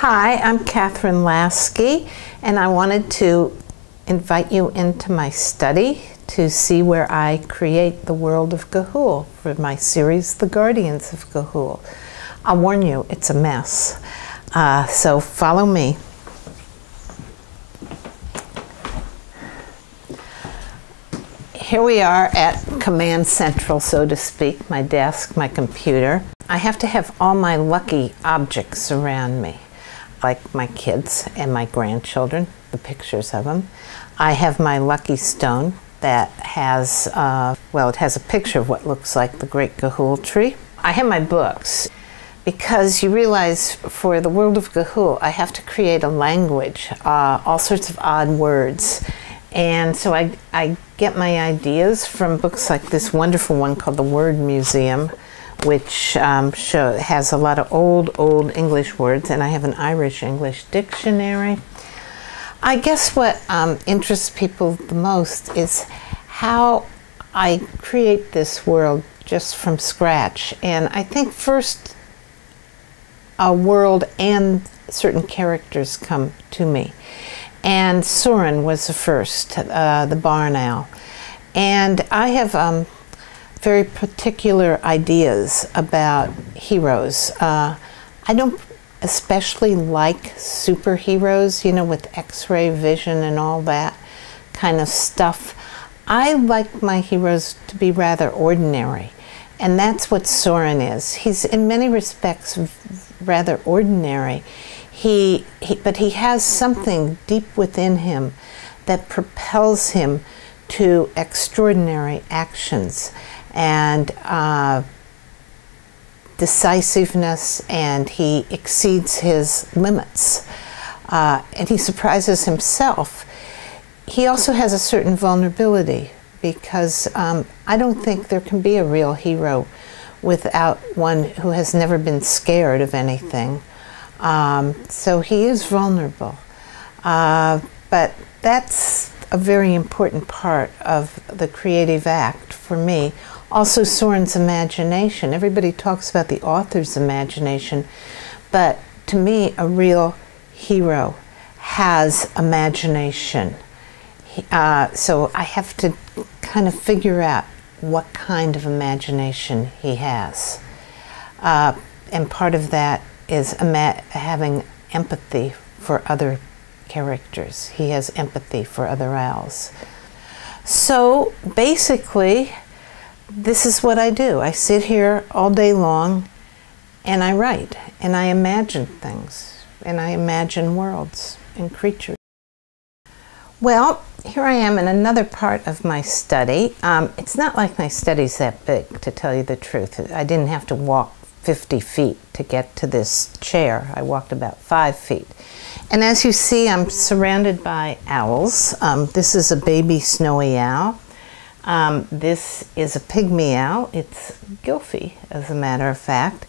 Hi, I'm Kathryn Lasky, and I wanted to invite you into my study to see where I create the world of Ga'Hoole for my series, The Guardians of Ga'Hoole. I'll warn you, it's a mess. So follow me. Here we are at Command Central, so to speak, my desk, my computer. I have to have all my lucky objects around me, like my kids and my grandchildren, the pictures of them. I have my lucky stone that has, it has a picture of what looks like the great Ga'Hoole tree. I have my books because you realize for the world of Ga'Hoole, I have to create a language, all sorts of odd words. And so I get my ideas from books like this wonderful one called The Word Museum, which has a lot of old English words, and I have an Irish English dictionary. I guess what interests people the most is how I create this world just from scratch. And I think first a world and certain characters come to me. And Soren was the first, the barn owl. And I have very particular ideas about heroes. I don't especially like superheroes, you know, with X-ray vision and all that kind of stuff. I like my heroes to be rather ordinary. And that's what Soren is. He's in many respects rather ordinary. But he has something deep within him that propels him to extraordinary actions and decisiveness, and he exceeds his limits. And he surprises himself. He also has a certain vulnerability because I don't think there can be a real hero without one who has never been scared of anything. So he is vulnerable, but that's a very important part of the creative act for me. Also Soren's imagination. Everybody talks about the author's imagination, but to me a real hero has imagination. So I have to kind of figure out what kind of imagination he has. And part of that is having empathy for other characters. He has empathy for other owls. So basically, this is what I do. I sit here all day long and I write and I imagine things and I imagine worlds and creatures. Well, here I am in another part of my study. It's not like my study's that big, to tell you the truth. I didn't have to walk 50 feet to get to this chair. I walked about 5 feet. And as you see, I'm surrounded by owls. This is a baby snowy owl. This is a pygmy owl. It's Gylfie, as a matter of fact.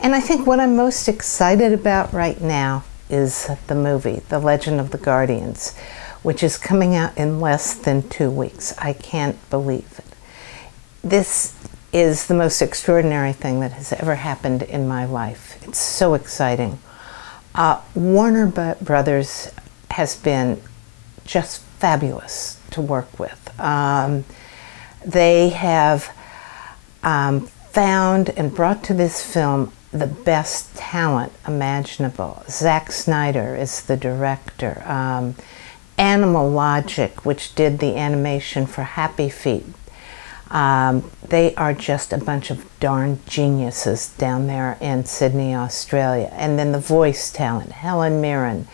And I think what I'm most excited about right now is the movie, The Legend of the Guardians, which is coming out in less than 2 weeks. I can't believe it. This is the most extraordinary thing that has ever happened in my life. It's so exciting. Warner Brothers has been just fabulous to work with. They have found and brought to this film the best talent imaginable. Zack Snyder is the director. Animal Logic, which did the animation for Happy Feet. They are just a bunch of darn geniuses down there in Sydney, Australia. And then the voice talent, Helen Mirren,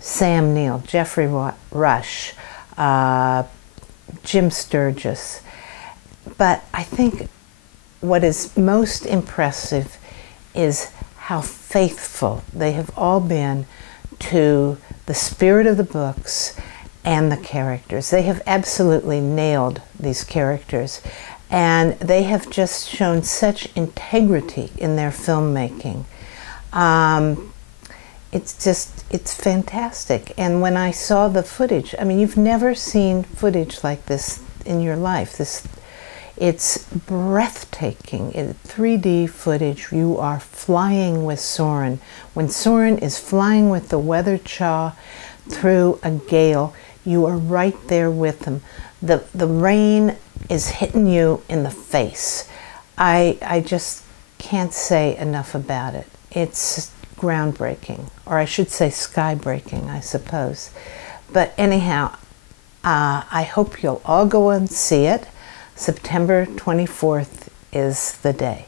Sam Neill, Jeffrey Rush, Jim Sturgis. But I think what is most impressive is how faithful they have all been to the spirit of the books and the characters. They have absolutely nailed these characters, and they have just shown such integrity in their filmmaking. It's fantastic. And when I saw the footage, I mean, you've never seen footage like this in your life. It's breathtaking. In 3D footage, you are flying with Soren. When Soren is flying with the Weatherchaw through a gale, you are right there with him. The rain is hitting you in the face. I just can't say enough about it. It's groundbreaking, or I should say sky-breaking, I suppose. But anyhow, I hope you'll all go and see it. September 24th is the day.